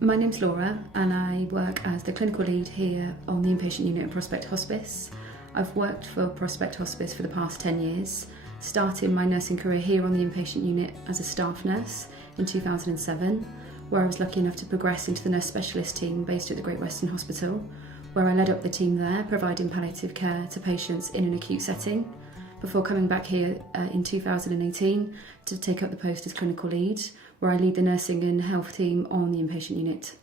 My name's Laura and I work as the clinical lead here on the inpatient unit at Prospect Hospice. I've worked for Prospect Hospice for the past 10 years, starting my nursing career here on the inpatient unit as a staff nurse in 2007, where I was lucky enough to progress into the nurse specialist team based at the Great Western Hospital, where I led up the team there, providing palliative care to patients in an acute setting, before coming back here in 2018 to take up the post as clinical lead, where I lead the nursing and health team on the inpatient unit.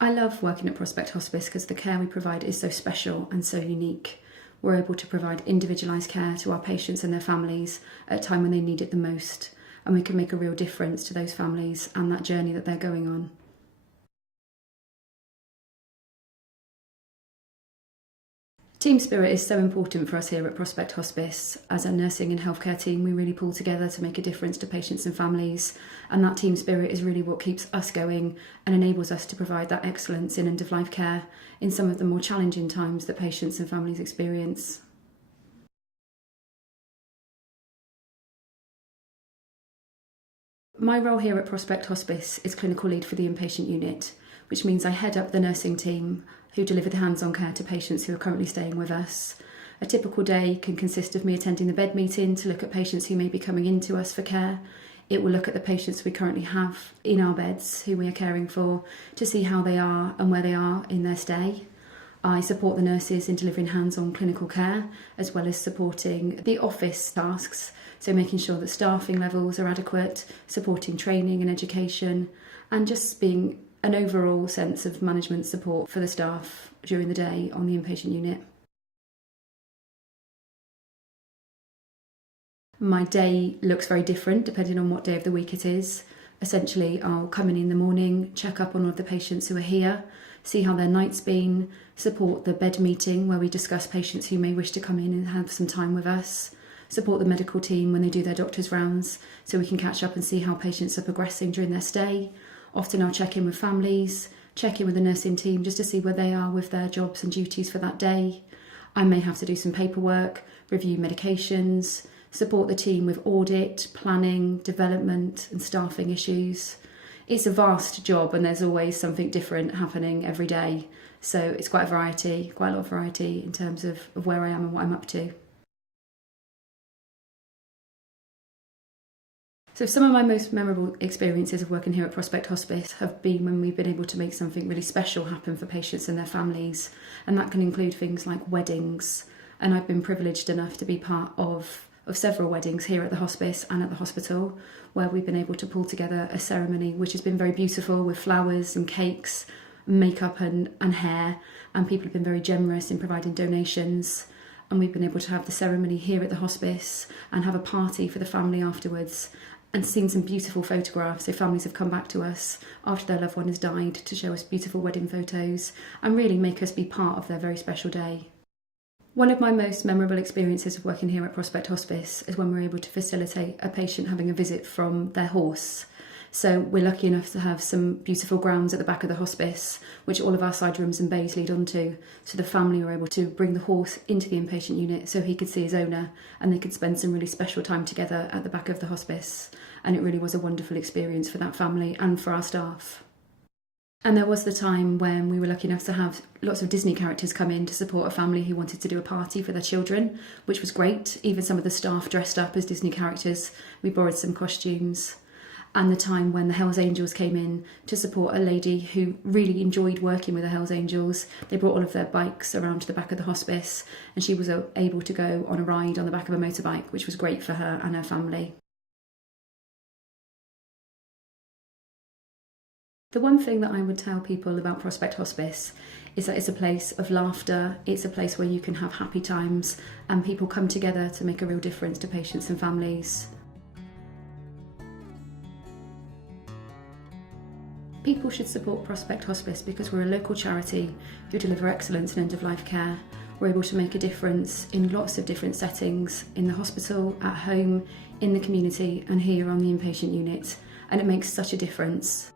I love working at Prospect Hospice because the care we provide is so special and so unique. We're able to provide individualised care to our patients and their families at a time when they need it the most, and we can make a real difference to those families and that journey that they're going on. Team spirit is so important for us here at Prospect Hospice. As a nursing and healthcare team, we really pull together to make a difference to patients and families, and that team spirit is really what keeps us going and enables us to provide that excellence in end-of-life care in some of the more challenging times that patients and families experience. My role here at Prospect Hospice is clinical lead for the inpatient unit, which means I head up the nursing team who deliver the hands-on care to patients who are currently staying with us. A typical day can consist of me attending the bed meeting to look at patients who may be coming into us for care. It will look at the patients we currently have in our beds who we are caring for to see how they are and where they are in their stay. I support the nurses in delivering hands-on clinical care, as well as supporting the office tasks, so making sure that staffing levels are adequate, supporting training and education, and just being an overall sense of management support for the staff during the day on the inpatient unit. My day looks very different depending on what day of the week it is. Essentially, I'll come in the morning, check up on all of the patients who are here, see how their night's been, support the bed meeting where we discuss patients who may wish to come in and have some time with us, support the medical team when they do their doctor's rounds so we can catch up and see how patients are progressing during their stay. Often I'll check in with families, check in with the nursing team just to see where they are with their jobs and duties for that day. I may have to do some paperwork, review medications, support the team with audit, planning, development and staffing issues. It's a vast job and there's always something different happening every day. So it's quite a lot of variety in terms of where I am and what I'm up to. So some of my most memorable experiences of working here at Prospect Hospice have been when we've been able to make something really special happen for patients and their families, and that can include things like weddings. And I've been privileged enough to be part of several weddings here at the hospice and at the hospital, where we've been able to pull together a ceremony which has been very beautiful with flowers and cakes, makeup and hair, and people have been very generous in providing donations. And we've been able to have the ceremony here at the hospice and have a party for the family afterwards, and seen some beautiful photographs. So families have come back to us after their loved one has died to show us beautiful wedding photos and really make us be part of their very special day. One of my most memorable experiences of working here at Prospect Hospice is when we're able to facilitate a patient having a visit from their horse. So we're lucky enough to have some beautiful grounds at the back of the hospice, which all of our side rooms and bays lead onto. So the family were able to bring the horse into the inpatient unit so he could see his owner and they could spend some really special time together at the back of the hospice. And it really was a wonderful experience for that family and for our staff. And there was the time when we were lucky enough to have lots of Disney characters come in to support a family who wanted to do a party for their children, which was great. Even some of the staff dressed up as Disney characters. We borrowed some costumes. And the time when the Hells Angels came in to support a lady who really enjoyed working with the Hells Angels. They brought all of their bikes around to the back of the hospice and she was able to go on a ride on the back of a motorbike, which was great for her and her family. The one thing that I would tell people about Prospect Hospice is that it's a place of laughter, it's a place where you can have happy times and people come together to make a real difference to patients and families. People should support Prospect Hospice because we're a local charity who deliver excellence in end-of-life care. We're able to make a difference in lots of different settings, in the hospital, at home, in the community and here on the inpatient unit, and it makes such a difference.